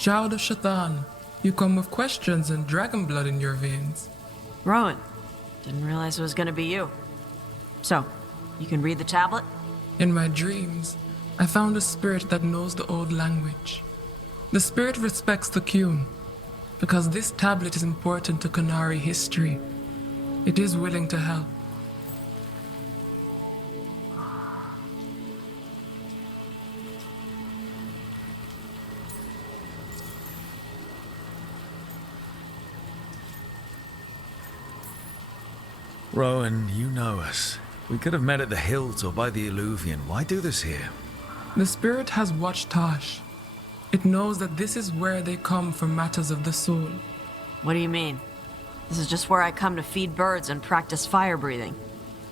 Child of Shaitan, you come with questions and dragon blood in your veins. Rowan, didn't realize it was gonna be you. So, you can read the tablet? In my dreams, I found a spirit that knows the old language. The spirit respects the Qun, because this tablet is important to Qunari history. It is willing to help. Rowan, you know us. We could have met at the hills or by the Alluvion. Why do this here? The spirit has watched Taash. It knows that this is where they come for matters of the soul. What do you mean? This is just where I come to feed birds and practice fire breathing.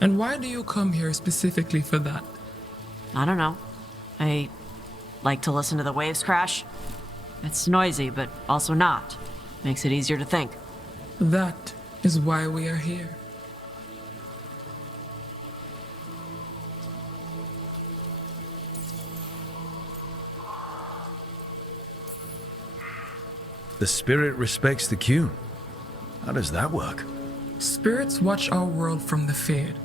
And why do you come here specifically for that? I don't know. I like to listen to the waves crash. It's noisy, but also not. Makes it easier to think. That is why we are here. The spirit respects the Qun. How does that work? Spirits watch our world from the Fade.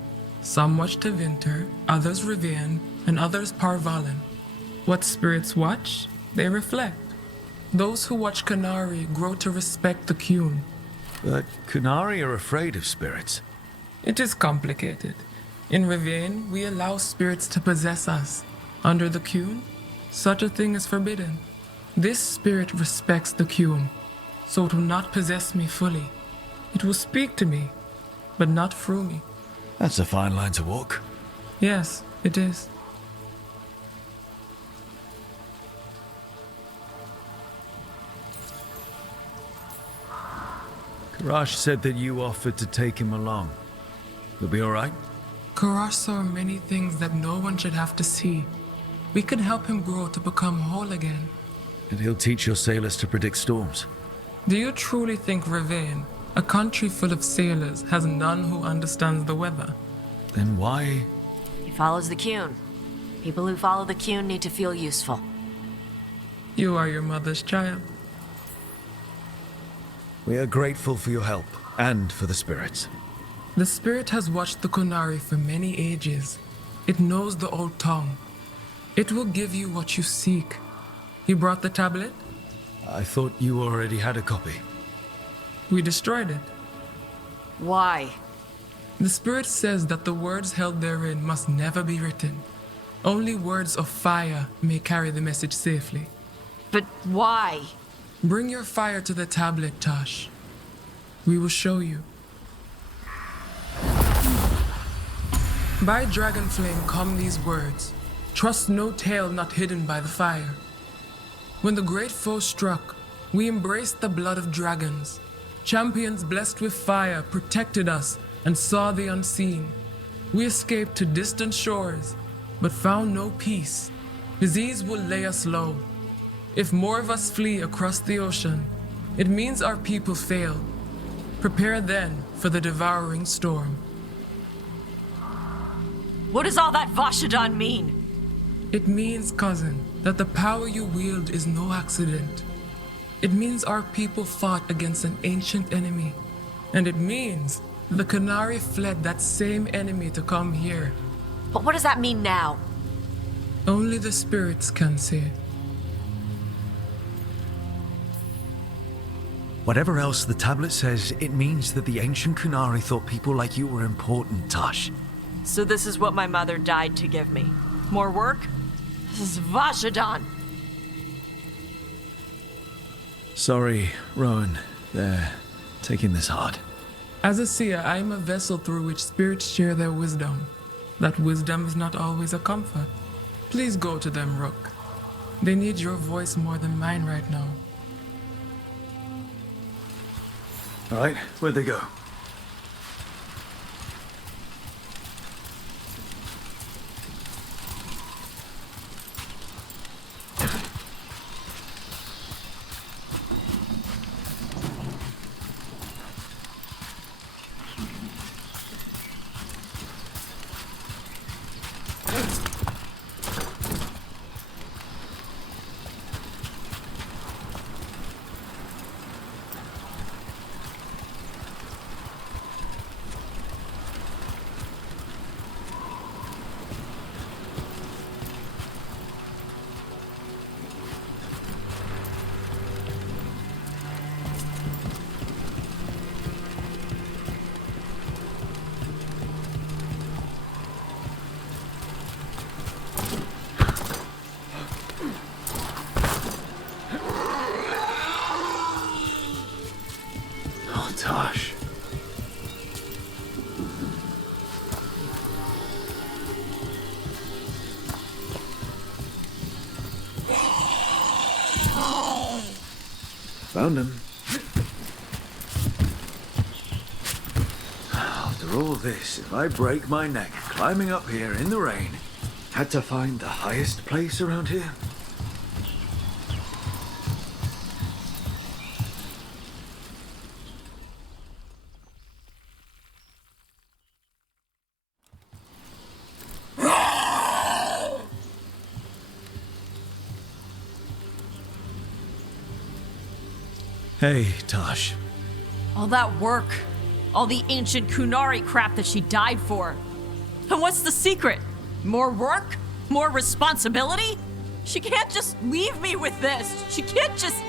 Some watch Tevinter, others Rivian, and others Parvalen. What spirits watch, they reflect. Those who watch Qunari grow to respect the Qun. But Qunari are afraid of spirits. It is complicated. In Rivian, we allow spirits to possess us. Under the Qun, such a thing is forbidden. This spirit respects the Qun, so it will not possess me fully. It will speak to me, but not through me. That's a fine line to walk. Yes, it is. Karash said that you offered to take him along. He'll be all right? Karash saw many things that no one should have to see. We could help him grow to become whole again. And he'll teach your sailors to predict storms. Do you truly think Rivain, a country full of sailors, has none who understands the weather? Then why? He follows the Qun. People who follow the Qun need to feel useful. You are your mother's child. We are grateful for your help, and for the spirits. The spirit has watched the Qunari for many ages. It knows the old tongue. It will give you what you seek. You brought the tablet? I thought you already had a copy. We destroyed it. Why? The spirit says that the words held therein must never be written. Only words of fire may carry the message safely. But why? Bring your fire to the tablet, Taash. We will show you. By dragon flame come these words. Trust no tale not hidden by the fire. When the great foe struck, we embraced the blood of dragons. Champions blessed with fire protected us and saw the unseen. We escaped to distant shores, but found no peace. Disease will lay us low. If more of us flee across the ocean, it means our people fail. Prepare then for the devouring storm. What does all that Vashadan mean? It means, cousin, that the power you wield is no accident. It means our people fought against an ancient enemy. And it means the Qunari fled that same enemy to come here. But what does that mean now? Only the spirits can say. Whatever else the tablet says, it means that the ancient Qunari thought people like you were important, Taash. So this is what my mother died to give me. More work? This is Vashadan. Sorry, Rowan. They're taking this hard. As a seer, I am a vessel through which spirits share their wisdom. That wisdom is not always a comfort. Please go to them, Rook. They need your voice more than mine right now. All right, where'd they go? Found him. After all this, if I break my neck climbing up here in the rain, had to find the highest place around here? Hey, Taash. All that work, all the ancient Kunari crap that she died for. And what's the secret? More work? More responsibility? She can't just leave me with this. She can't just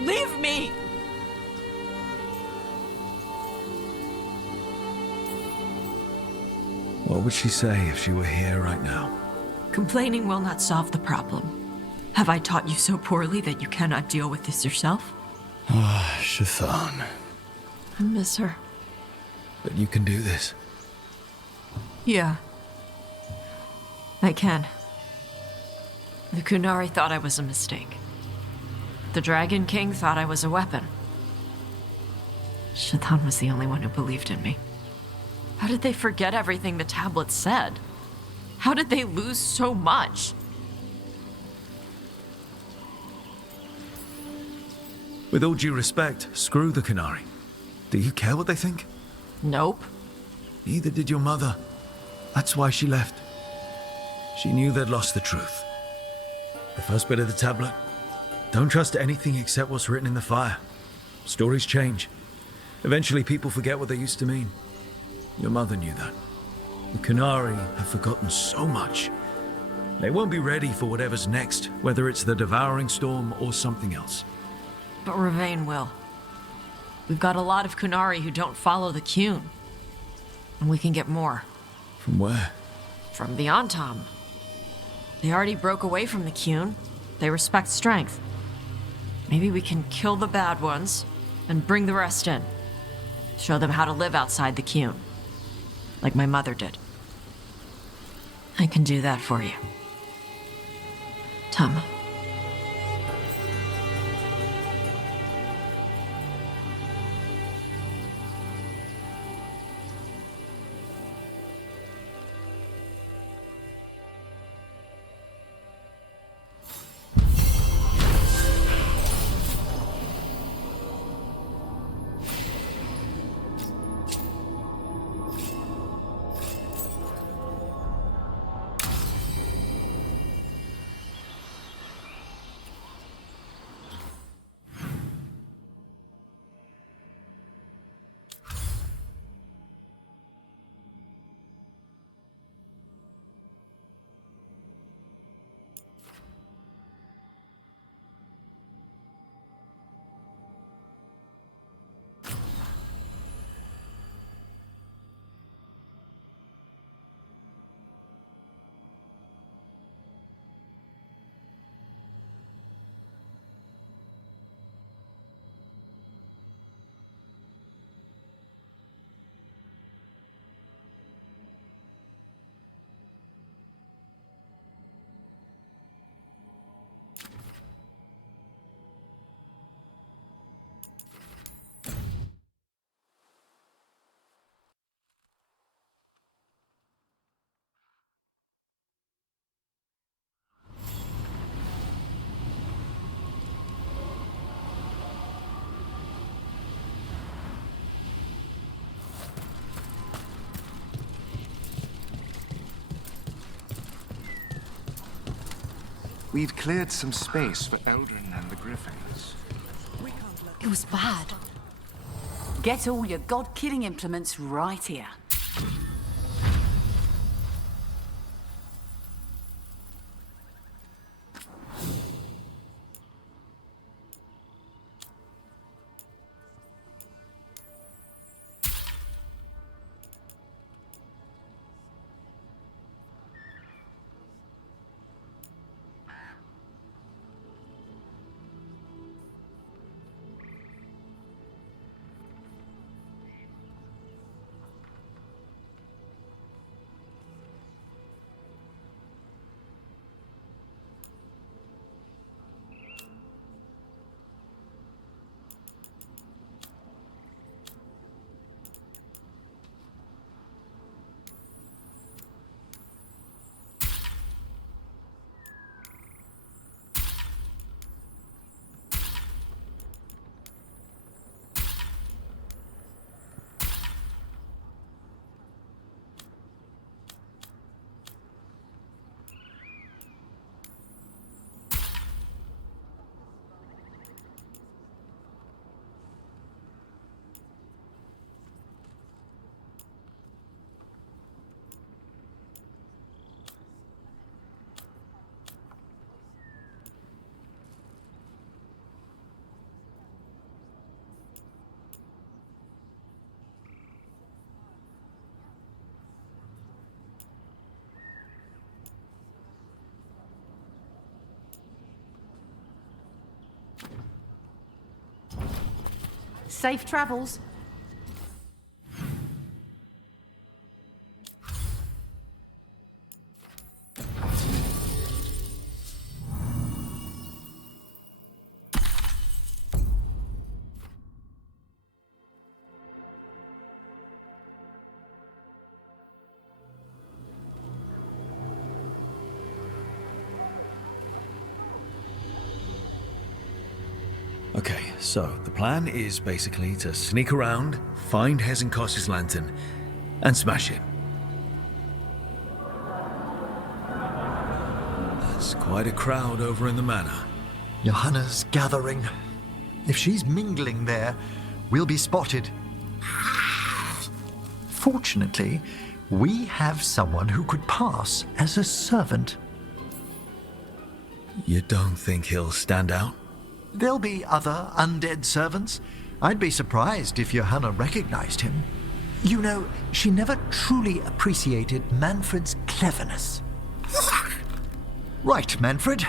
leave me. What would she say if she were here right now? Complaining will not solve the problem. Have I taught you so poorly that you cannot deal with this yourself? Ah, Shathan. I miss her. But you can do this. Yeah. I can. The Kunari thought I was a mistake. The Dragon King thought I was a weapon. Shathan was the only one who believed in me. How did they forget everything the tablets said? How did they lose so much? With all due respect, screw the Kunari. Do you care what they think? Nope. Neither did your mother. That's why she left. She knew they'd lost the truth. The first bit of the tablet. Don't trust anything except what's written in the fire. Stories change. Eventually people forget what they used to mean. Your mother knew that. The Kunari have forgotten so much. They won't be ready for whatever's next, whether it's the Devouring Storm or something else. But Ravain will. We've got a lot of Kunari who don't follow the Qun. And we can get more. From where? From the Antam. They already broke away from the Qun. They respect strength. Maybe we can kill the bad ones and bring the rest in. Show them how to live outside the Qun. Like my mother did. I can do that for you. Tama. We've cleared some space for Eldrin and the Griffins. It was bad. Get all your god-killing implements right here. Safe travels. Okay, so the plan is basically to sneak around, find Hezenkos's lantern, and smash it. That's quite a crowd over in the manor. Johanna's gathering. If she's mingling there, we'll be spotted. Fortunately, we have someone who could pass as a servant. You don't think he'll stand out? There'll be other undead servants. I'd be surprised if Johanna recognized him. You know, she never truly appreciated Manfred's cleverness. Right, Manfred.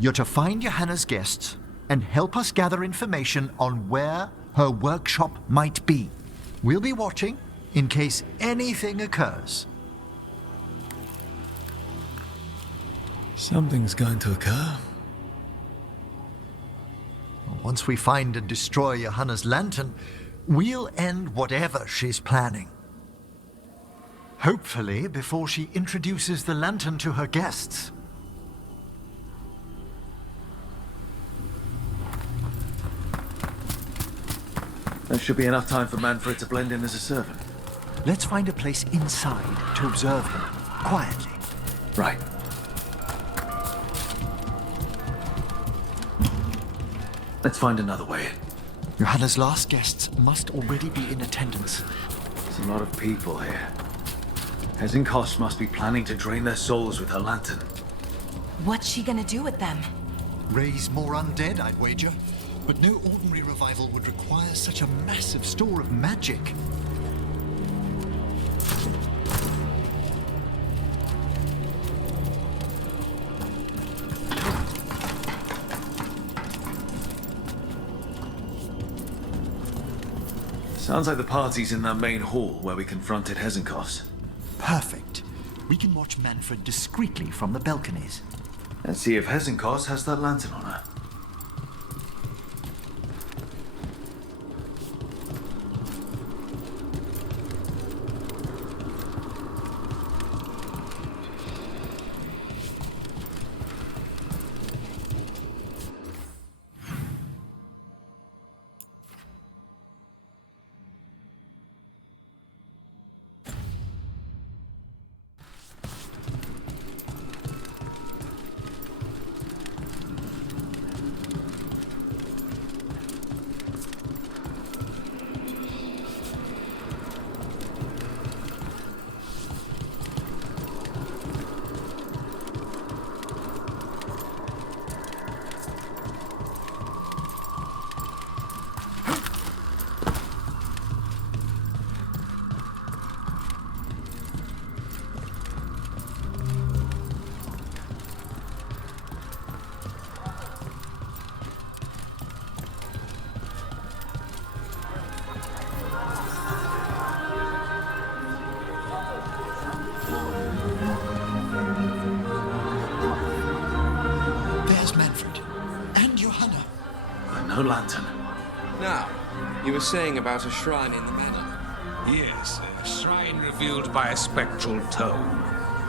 You're to find Johanna's guests and help us gather information on where her workshop might be. We'll be watching in case anything occurs. Something's going to occur. Once we find and destroy Johanna's lantern, we'll end whatever she's planning. Hopefully before she introduces the lantern to her guests. There should be enough time for Manfred to blend in as a servant. Let's find a place inside to observe him, quietly. Right. Let's find another way in. Johanna's last guests must already be in attendance. There's a lot of people here. Hezenkos must be planning to drain their souls with her lantern. What's she gonna do with them? Raise more undead, I'd wager. But no ordinary revival would require such a massive store of magic. Sounds like the party's in that main hall where we confronted Hezenkos. Perfect. We can watch Manfred discreetly from the balconies. Let's see if Hezenkos has that lantern on her. No lantern. Now, you were saying about a shrine in the manor. Yes, a shrine revealed by a spectral tome,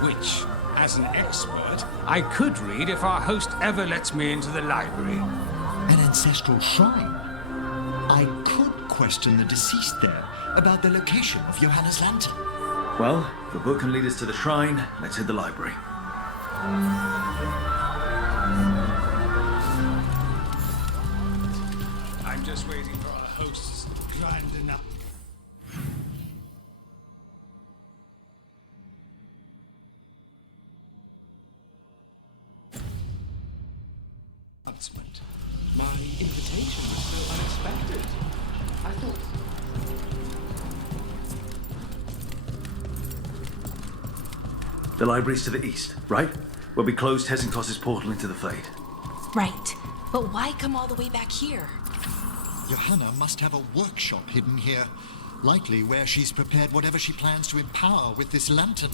which, as an expert, I could read if our host ever lets me into the library. An ancestral shrine? I could question the deceased there about the location of Johanna's lantern. Well, if the book can lead us to the shrine, let's hit the library. I'm just waiting for our host's grand enough. Announcement. My invitation was so unexpected. I thought... The library's to the east, right? Where we closed Hezenkos's portal into the Fade. Right. But why come all the way back here? Johanna must have a workshop hidden here. Likely where she's prepared whatever she plans to empower with this lantern.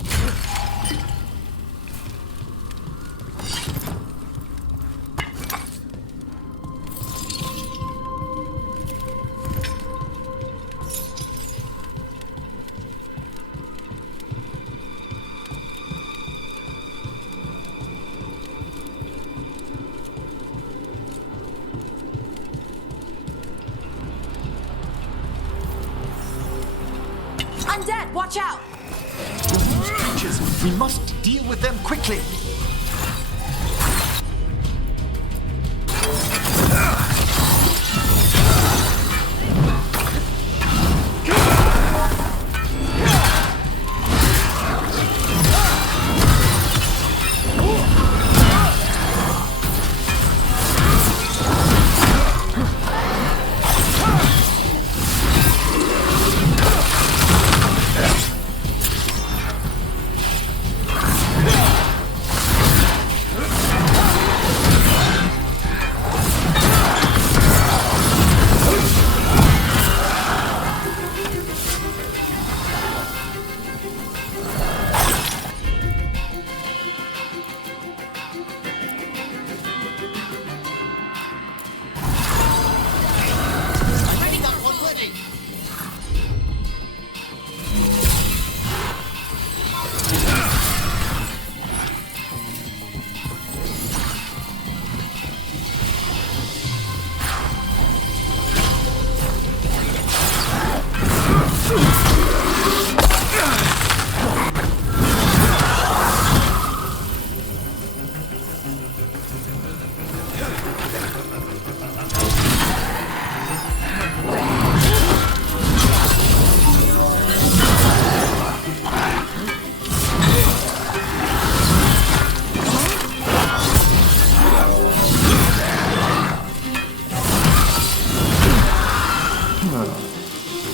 Undead, watch out! Creatures, we must deal with them quickly.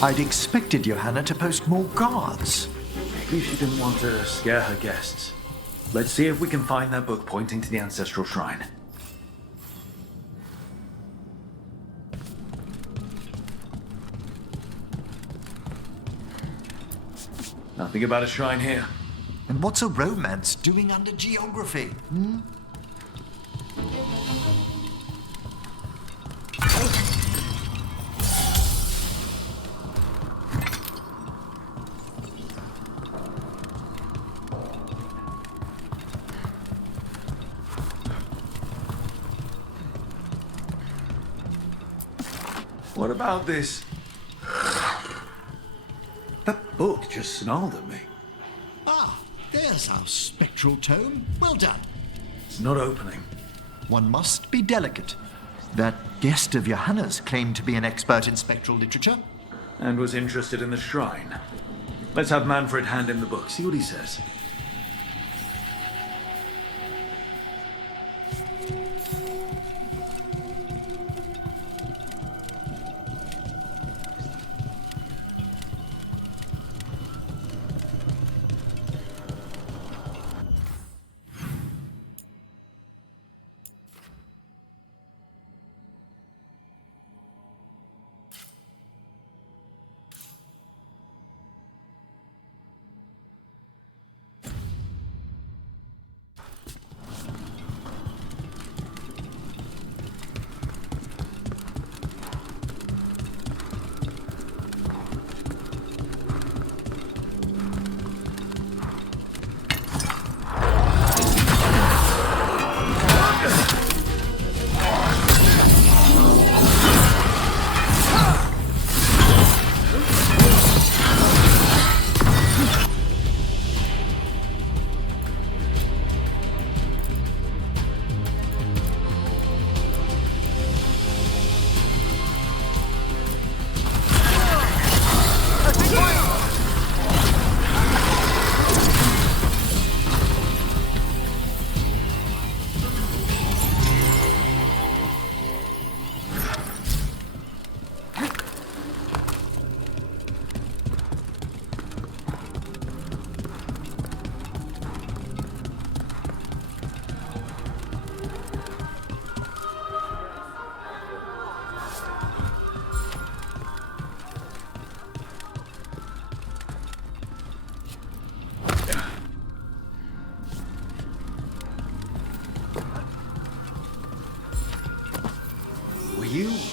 I'd expected Johanna to post more guards. Maybe she didn't want to scare her guests. Let's see if we can find that book pointing to the ancestral shrine. Nothing about a shrine here. And what's a romance doing under geography? What about this? That book just snarled at me. Ah, there's our spectral tome. Well done. It's not opening. One must be delicate. That guest of Johanna's claimed to be an expert in spectral literature. And was interested in the shrine. Let's have Manfred hand him the book, see what he says.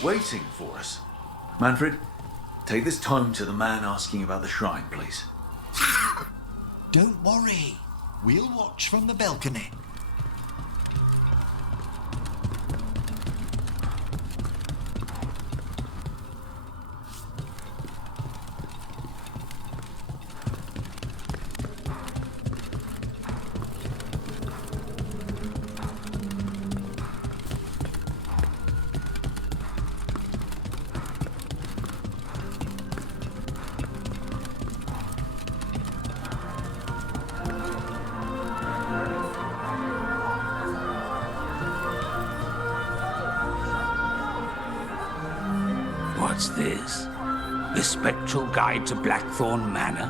waiting for us. Manfred, take this tome to the man asking about the shrine, please. Don't worry. We'll watch from the balcony. What's this? The Spectral Guide to Blackthorne Manor?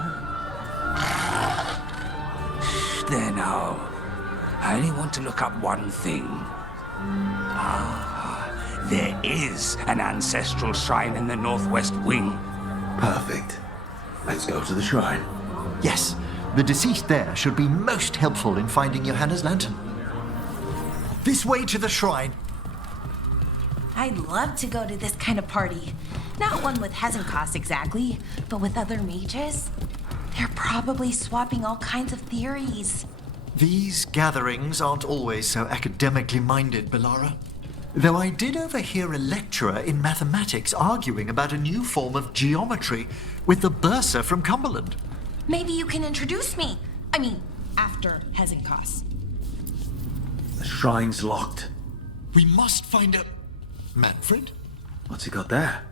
There now. I only want to look up one thing. There is an ancestral shrine in the northwest wing. Perfect. Let's go to the shrine. Yes, the deceased there should be most helpful in finding Johanna's lantern. This way to the shrine. I'd love to go to this kind of party. Not one with Hezenkost exactly, but with other mages. They're probably swapping all kinds of theories. These gatherings aren't always so academically minded, Belara. Though I did overhear a lecturer in mathematics arguing about a new form of geometry with the bursar from Cumberland. Maybe you can introduce me. I mean, after Hezenkost. The shrine's locked. We must find a... Manfred? What's he got there?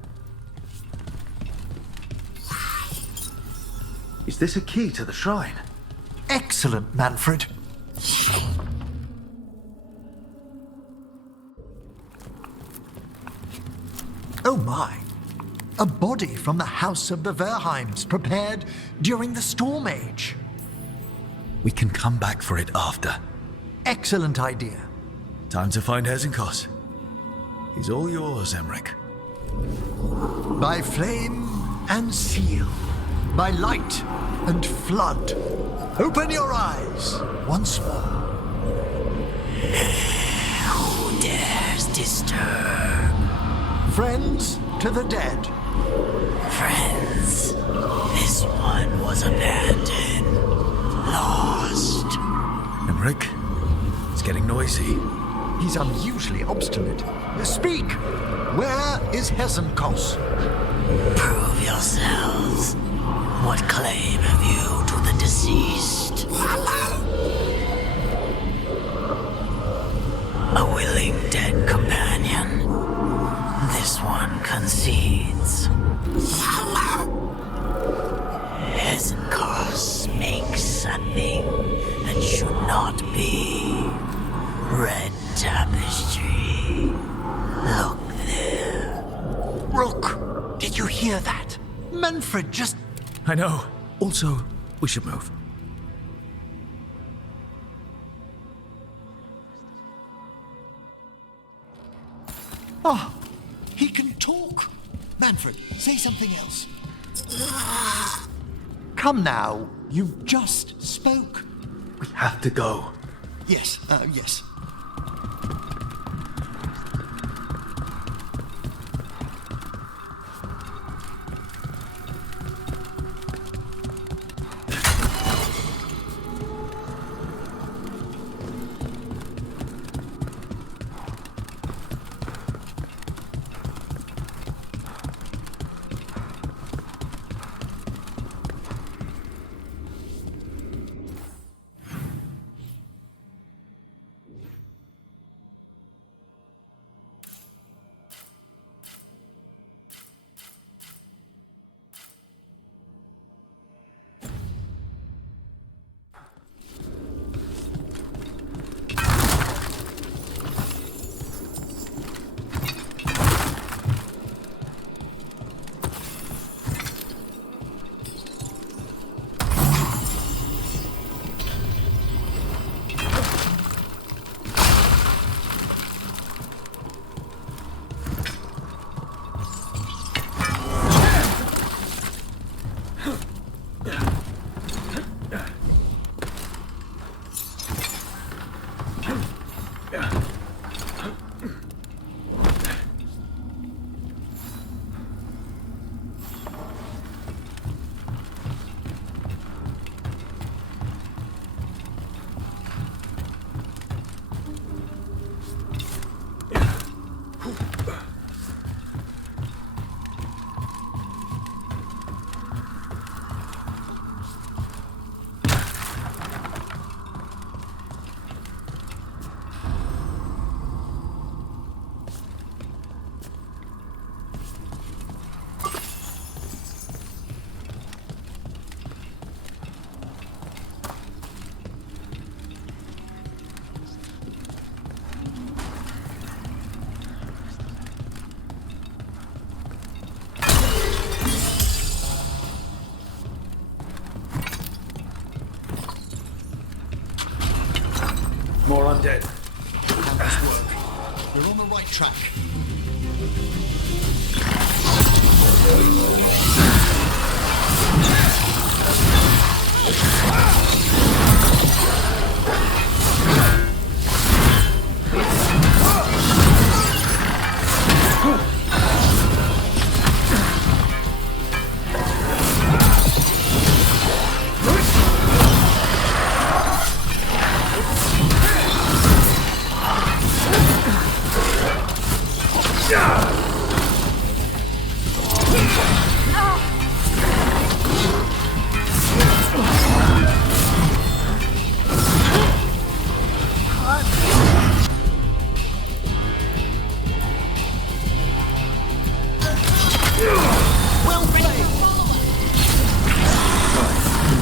Is this a key to the shrine? Excellent, Manfred. Oh my. A body from the House of the Verheims, prepared during the Storm Age. We can come back for it after. Excellent idea. Time to find Hezenkost. He's all yours, Emmerich. By flame and seal, by light and flood, open your eyes once more. Who dares disturb? Friends to the dead. Friends, this one was abandoned, lost. Emmerich, it's getting noisy. He's unusually obstinate. Speak! Where is Hezenkost? Prove yourselves. What claim have you to the deceased? A willing dead companion. This one concedes. Hezenkost makes a thing that should not be. Red tapestry. Look there. Rook, did you hear that? Manfred just... I know. Also, we should move. Oh, he can talk. Manfred, say something else. Come now, you just spoke. We have to go. Yes, yes. More undead. How this work? We're on the right track.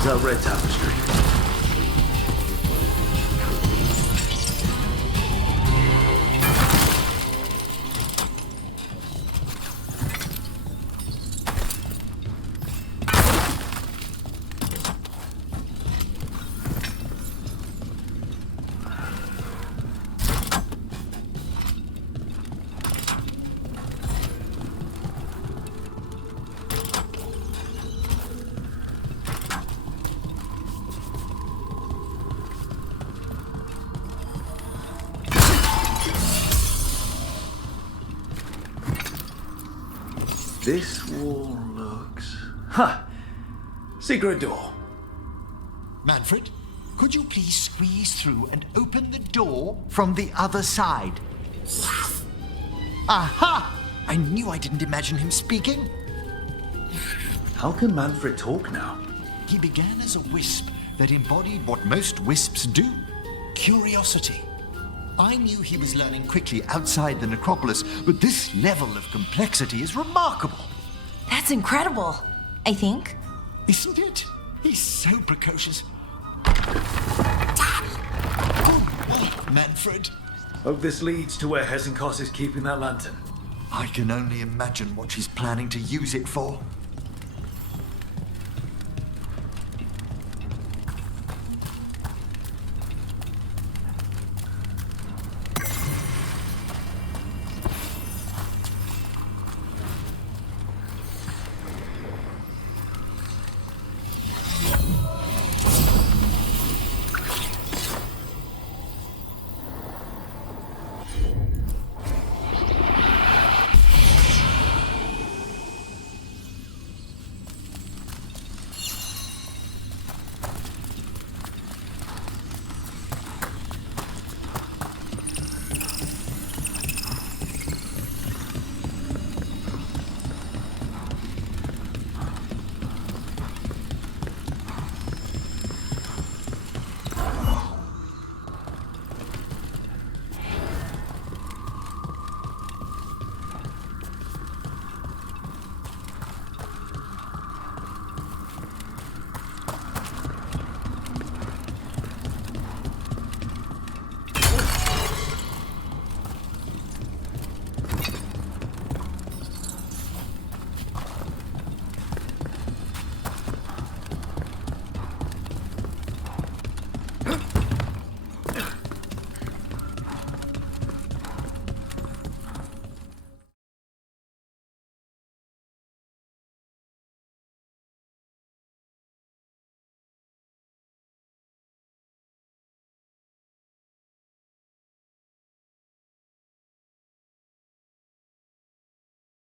That red tapestry. This wall looks... Secret door. Manfred, could you please squeeze through and open the door from the other side? Aha! I knew I didn't imagine him speaking. How can Manfred talk now? He began as a wisp that embodied what most wisps do. Curiosity. I knew he was learning quickly outside the necropolis, but this level of complexity is remarkable. That's incredible, I think. Isn't it? He's so precocious. Good work, Manfred. Hope this leads to where Hesenkos is keeping that lantern. I can only imagine what she's planning to use it for.